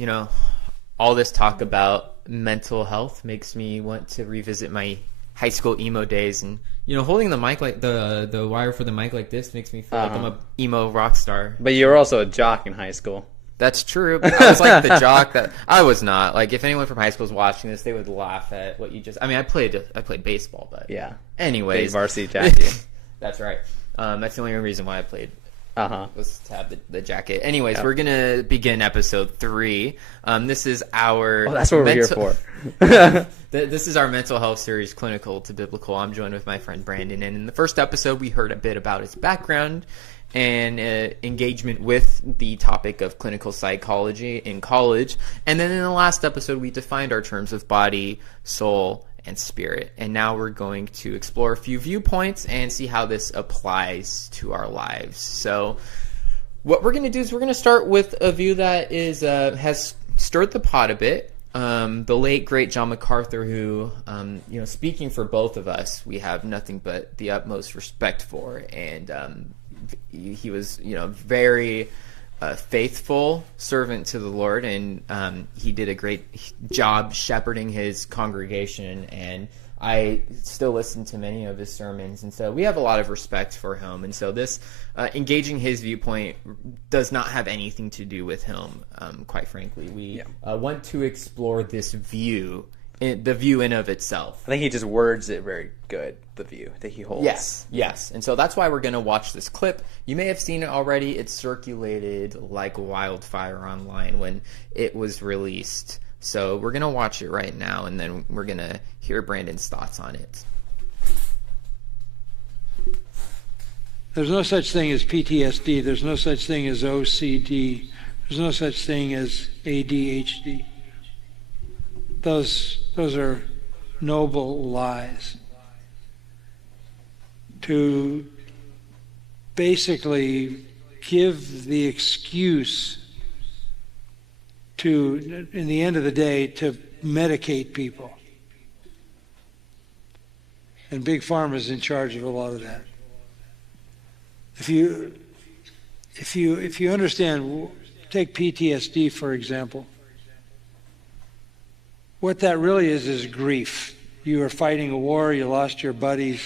you know, all this talk about mental health makes me want to revisit my high school emo days, and holding the mic like the wire for the mic like this makes me feel like I'm a emo rock star. But you were also a jock in high school. That's true. I was like the jock that I was not. Like, if anyone from high school is watching this, they would laugh at what you just. I mean, I played baseball, but yeah. Anyways, big varsity jacket. That's right. That's the only reason why I played. Was to have the jacket. Anyways, We're gonna begin episode 3. This is our. Oh, that's what we're here for. This is our mental health series, Clinical to Biblical. I'm joined with my friend Brandon, and in the first episode, we heard a bit about his background and engagement with the topic of clinical psychology in college. And then in the last episode, we defined our terms of body, soul, and spirit. And now we're going to explore a few viewpoints and see how this applies to our lives. So what we're going to do is we're going to start with a view that is has stirred the pot a bit. The late, great John MacArthur, who, speaking for both of us, we have nothing but the utmost respect for. And he was, very faithful servant to the Lord, and he did a great job shepherding his congregation, and I still listen to many of his sermons, and so we have a lot of respect for him. And so this engaging his viewpoint does not have anything to do with him, quite frankly. We want to explore this view, the view in of itself. I think he just words it very good, the view that he holds. Yes. And so that's why we're going to watch this clip. You may have seen it already. It circulated like wildfire online when it was released. So we're going to watch it right now, and then we're going to hear Brandon's thoughts on it. There's no such thing as PTSD. There's no such thing as OCD. There's no such thing as ADHD. Those are noble lies. To basically give the excuse to, in the end of the day, to medicate people. And Big Pharma is in charge of a lot of that. If you understand, take PTSD for example. What that really is grief. You are fighting a war, you lost your buddies,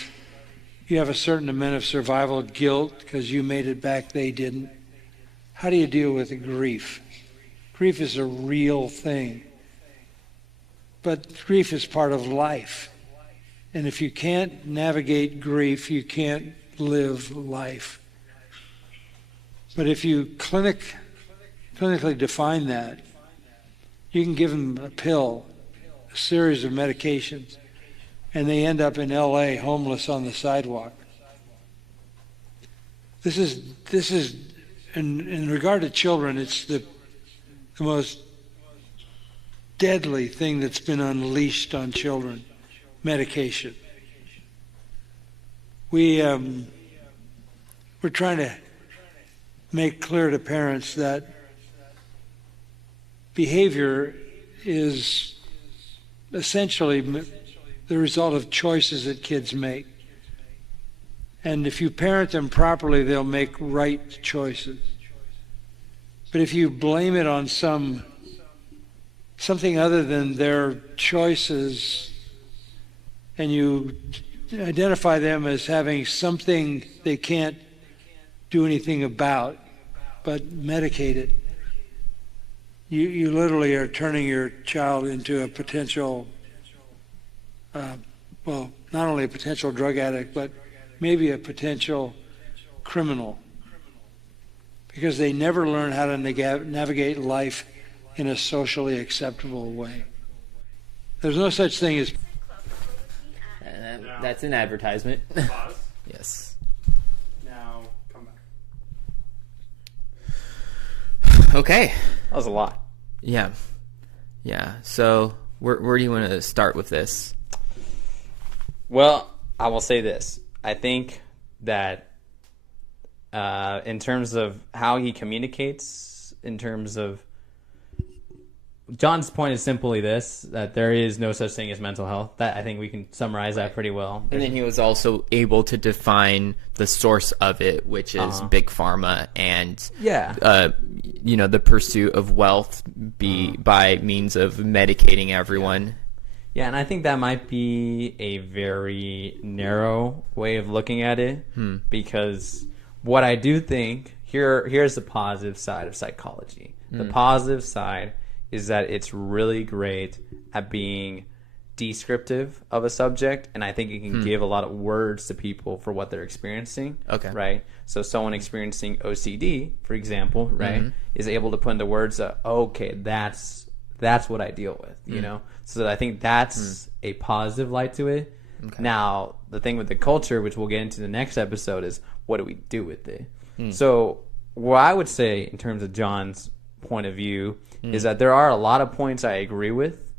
you have a certain amount of survival guilt because you made it back, they didn't. How do you deal with the grief? Grief is a real thing. But grief is part of life. And if you can't navigate grief, you can't live life. But if you clinically define that, you can give them a pill, a series of medications, and they end up in LA homeless on the sidewalk. This is in regard to children, it's the most deadly thing that's been unleashed on children, medication. We're trying to make clear to parents that behavior is essentially the result of choices that kids make. And if you parent them properly, they'll make right choices. But if you blame it on something other than their choices, and you identify them as having something they can't do anything about, but medicate it, you literally are turning your child into a potential, not only a potential drug addict, but maybe a potential criminal. Because they never learn how to navigate life in a socially acceptable way. There's no such thing as... That's an advertisement. Pause. Yes. Now, come back. Okay. That was a lot. Yeah. So where do you want to start with this? Well, I will say this. I think that in terms of how he communicates, in terms of John's point is simply this, that there is no such thing as mental health. That I think we can summarize that pretty well. And then he was also able to define the source of it, which is big pharma and the pursuit of wealth by means of medicating everyone. Yeah, and I think that might be a very narrow way of looking at it, because what I do think, here's the positive side of psychology. The positive side is that it's really great at being descriptive of a subject, and I think it can give a lot of words to people for what they're experiencing. Okay. Right? So someone experiencing OCD, for example, right, is able to put into words that, okay, that's what I deal with, you know? So I think that's a positive light to it. Okay. Now, the thing with the culture, which we'll get into the next episode, is what do we do with it? So what I would say in terms of John's point of view is that there are a lot of points I agree with.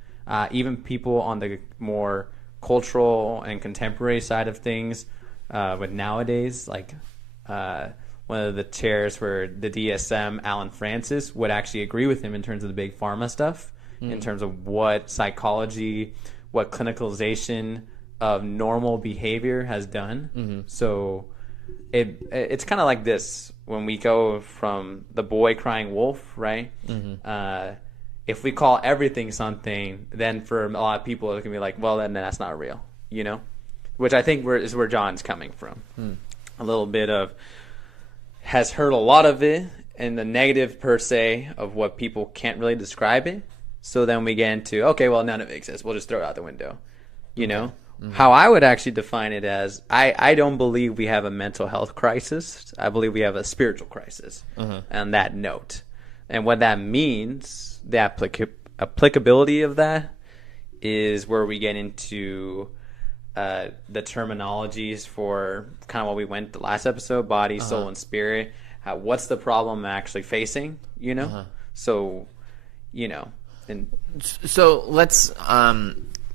Even people on the more cultural and contemporary side of things, with nowadays, like one of the chairs for the DSM, Alan Francis, would actually agree with him in terms of the big pharma stuff, in terms of what psychology, what clinicalization of normal behavior has done. So it's kind of like this. When we go from the boy crying wolf, right? If we call everything something, then for a lot of people it can be like, well, then that's not real, you know? Which I think is where John's coming from. A little bit of, has heard a lot of it in the negative per se of what people can't really describe it. So then we get into, okay, well, none of it exists. We'll just throw it out the window, you know? How I would actually define it as, I don't believe we have a mental health crisis. I believe we have a spiritual crisis on that note. And what that means, the applicability of that, is where we get into the terminologies for kind of what we went the last episode, body, soul, and spirit. What's the problem I'm actually facing, you know? So, you know. And so let's...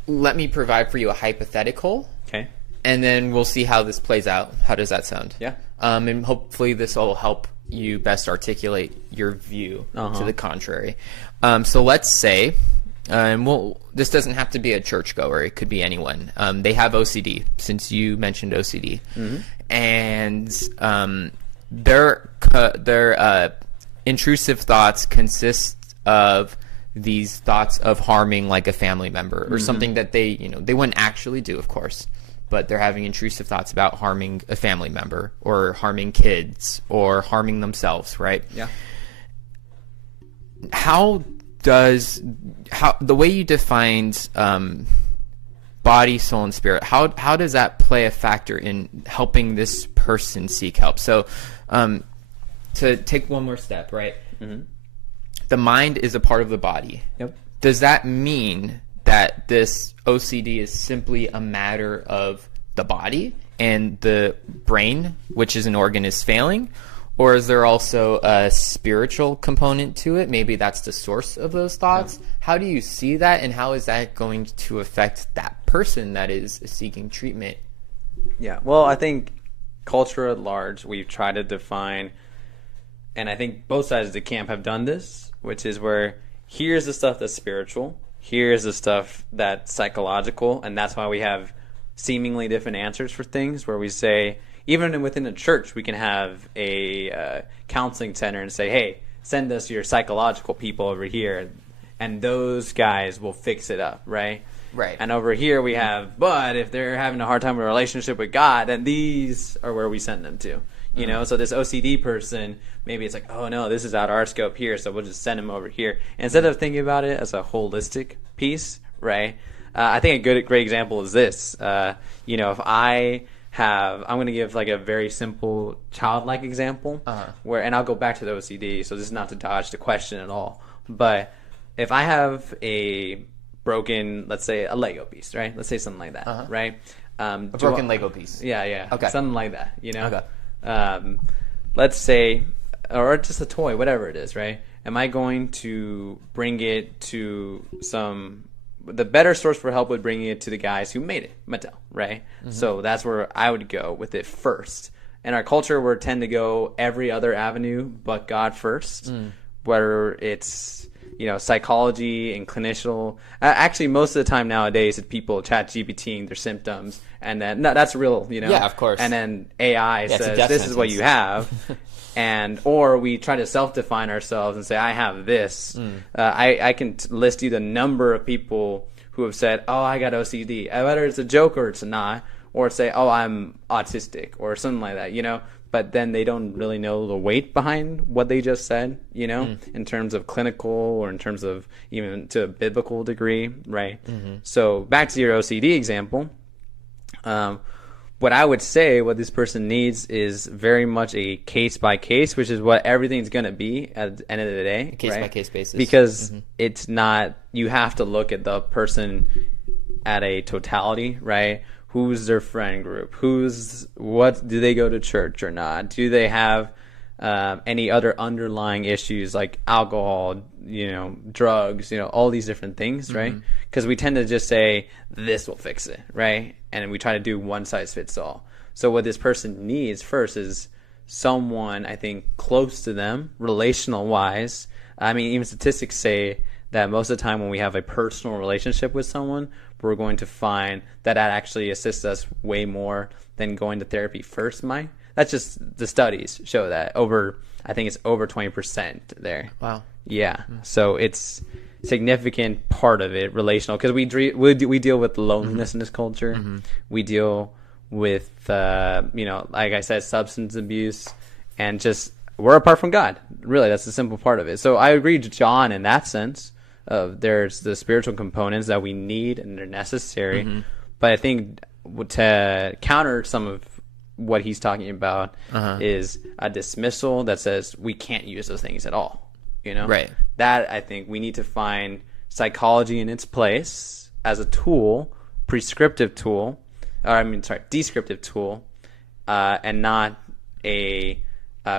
let me provide for you a hypothetical. Okay. And then we'll see how this plays out. How does that sound? Yeah. And hopefully this will help you best articulate your view to the contrary. So let's say, this doesn't have to be a churchgoer. It could be anyone. They have OCD, since you mentioned OCD. And their intrusive thoughts consist of these thoughts of harming like a family member or something that they wouldn't actually do, of course, but they're having intrusive thoughts about harming a family member or harming kids or harming themselves, right? Yeah. How the way you defined body, soul, and spirit, how does that play a factor in helping this person seek help? So to take one more step, right? The mind is a part of the body. Yep. Does that mean that this OCD is simply a matter of the body and the brain, which is an organ, is failing? Or is there also a spiritual component to it? Maybe that's the source of those thoughts. Yeah. How do you see that, and how is that going to affect that person that is seeking treatment? Yeah, well, I think culture at large, we've tried to define, and I think both sides of the camp have done this, which is where here's the stuff that's spiritual, here's the stuff that's psychological, and that's why we have seemingly different answers for things, where we say, even within a church, we can have a counseling center and say, hey, send us your psychological people over here, and those guys will fix it up, right? Right. And over here we have, but if they're having a hard time with a relationship with God, then these are where we send them to. You know, so this OCD person, maybe it's like, oh no, this is out of our scope here, so we'll just send him over here. Instead of thinking about it as a holistic piece, right? I think a great example is this. You know, if I'm going to give like a very simple childlike example, and I'll go back to the OCD, so this is not to dodge the question at all. But if I have a broken, let's say a Lego piece, right? Let's say something like that, right? A broken Lego piece. Yeah. Okay. Something like that, you know? Okay. Let's say, or just a toy, whatever it is, right? Am I going to bring it to the better source for help would bring it to the guys who made it, Mattel, right? So that's where I would go with it first. In our culture, we tend to go every other avenue but God first, whether it's, psychology and clinician. Actually, most of the time nowadays, it's people chat GPTing their symptoms, and then no, that's real. Yeah, of course. And then AI it's a says death this is what sentence. you have. Or we try to self-define ourselves and say, I have this. I can list you the number of people who have said, oh, I got OCD. Whether it's a joke or it's not, or say, oh, I'm autistic or something like that, But then they don't really know the weight behind what they just said, in terms of clinical or in terms of even to a biblical degree, right? So back to your OCD example. What I would say what this person needs is very much a case by case, which is what everything's going to be at the end of the day. Case by case basis. Because it's not, you have to look at the person at a totality, right? Who's their friend group? What do they go to church or not? Do they have any other underlying issues like alcohol, drugs, all these different things, right? Because we tend to just say, this will fix it, right? And we try to do one size fits all. So what this person needs first is someone, I think, close to them, relational wise. I mean, even statistics say that most of the time when we have a personal relationship with someone, we're going to find that actually assists us way more than going to therapy first might. That's just the studies show that I think it's over 20% there. Wow. Yeah. So it's significant part of it, relational, because we deal with loneliness in this culture. We deal with, like I said, substance abuse, and just we're apart from God. Really, that's the simple part of it. So I agree with John in that sense. There's the spiritual components that we need and they're necessary. But I think to counter some of what he's talking about is a dismissal that says we can't use those things at all. Right. That I think we need to find psychology in its place as a tool, descriptive tool, and not a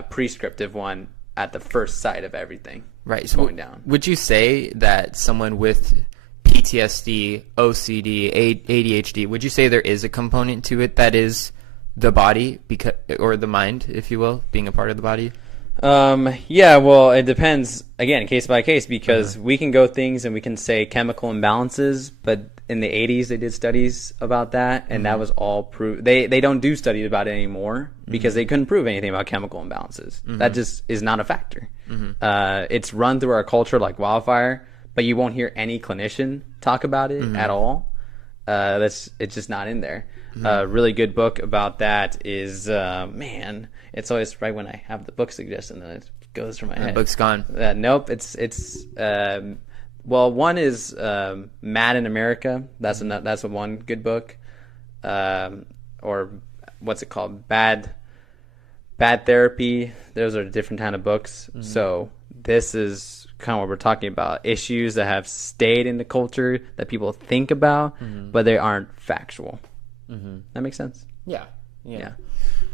prescriptive one at the first sight of everything. Right. So going down. Would you say that someone with PTSD, OCD, ADHD, would you say there is a component to it that is the body or the mind, if you will, being a part of the body? Yeah, well, it depends, again, case by case, because we can go things and we can say chemical imbalances, but in the 80s they did studies about that, and that was all proved. They don't do studies about it anymore because they couldn't prove anything about chemical imbalances. That just is not a factor. It's run through our culture like wildfire, but you won't hear any clinician talk about it at all. It's just not in there. A really good book about that is, it's always right when I have the book suggestion that it goes from my head. The book's gone. Nope. One is Mad in America. That's one good book. Or what's it called? Bad Therapy. Those are different kind of books. So this is kind of what we're talking about. Issues that have stayed in the culture that people think about, but they aren't factual. That makes sense? Yeah.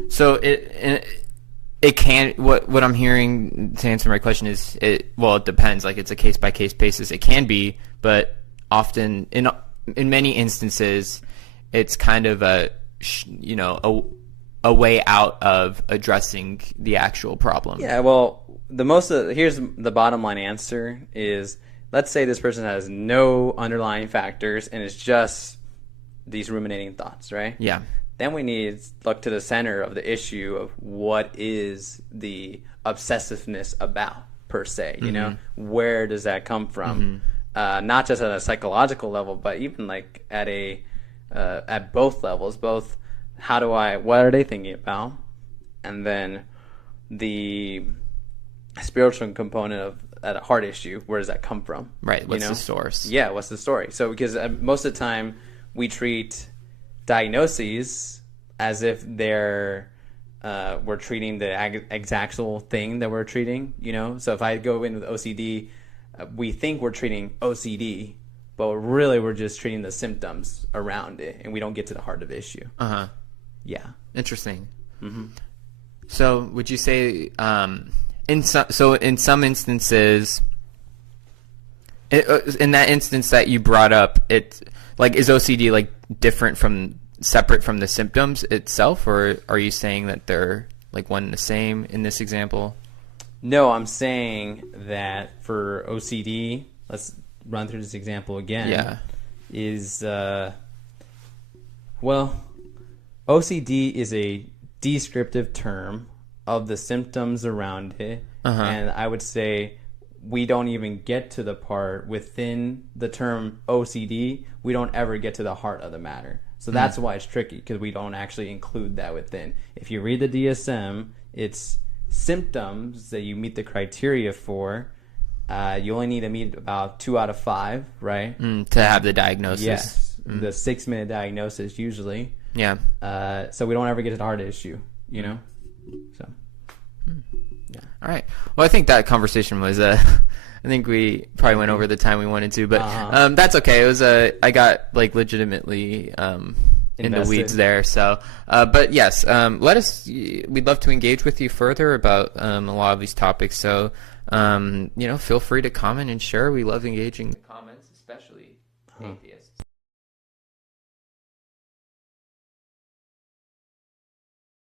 So it can, what I'm hearing to answer my question is it depends. Like, it's a case by case basis. It can be, but often in many instances, it's kind of a way out of addressing the actual problem. Yeah. Well, here's the bottom line answer is, let's say this person has no underlying factors and it's just these ruminating thoughts, right? Yeah. Then we need to look to the center of the issue of what is the obsessiveness about, per se. Where does that come from? Not just at a psychological level, but even like at both levels. Both, what are they thinking about? And then the spiritual component of at a heart issue, where does that come from? Right. What's the source? Yeah, what's the story? So because most of the time we treat diagnoses as if we're treating the exact thing that we're treating, So if I go in with OCD, we think we're treating OCD, but really we're just treating the symptoms around it, and we don't get to the heart of the issue. Yeah. Interesting. So would you say in some instances, in that instance that you brought up, it's like, is OCD like separate from the symptoms itself, or are you saying that they're like one and the same in this example? No, I'm saying that for OCD, let's run through this example again. Yeah. Is well, OCD is a descriptive term of the symptoms around it, and I would say we don't even get to the part within the term OCD. We don't ever get to the heart of the matter. So that's why it's tricky, because we don't actually include that within. If you read the DSM, it's symptoms that you meet the criteria for. You only need to meet about 2 out of 5, right? To have the diagnosis. Yes, the 6-minute diagnosis usually. Yeah. So we don't ever get to the heart issue, you know. So. All right. Well, I think that conversation was. I think we probably went over the time we wanted to, but that's okay. It was. I got like legitimately in the Invested. weeds there. So, but yes, let us. We'd love to engage with you further about a lot of these topics. So, feel free to comment and share. We love engaging the comments, especially atheists.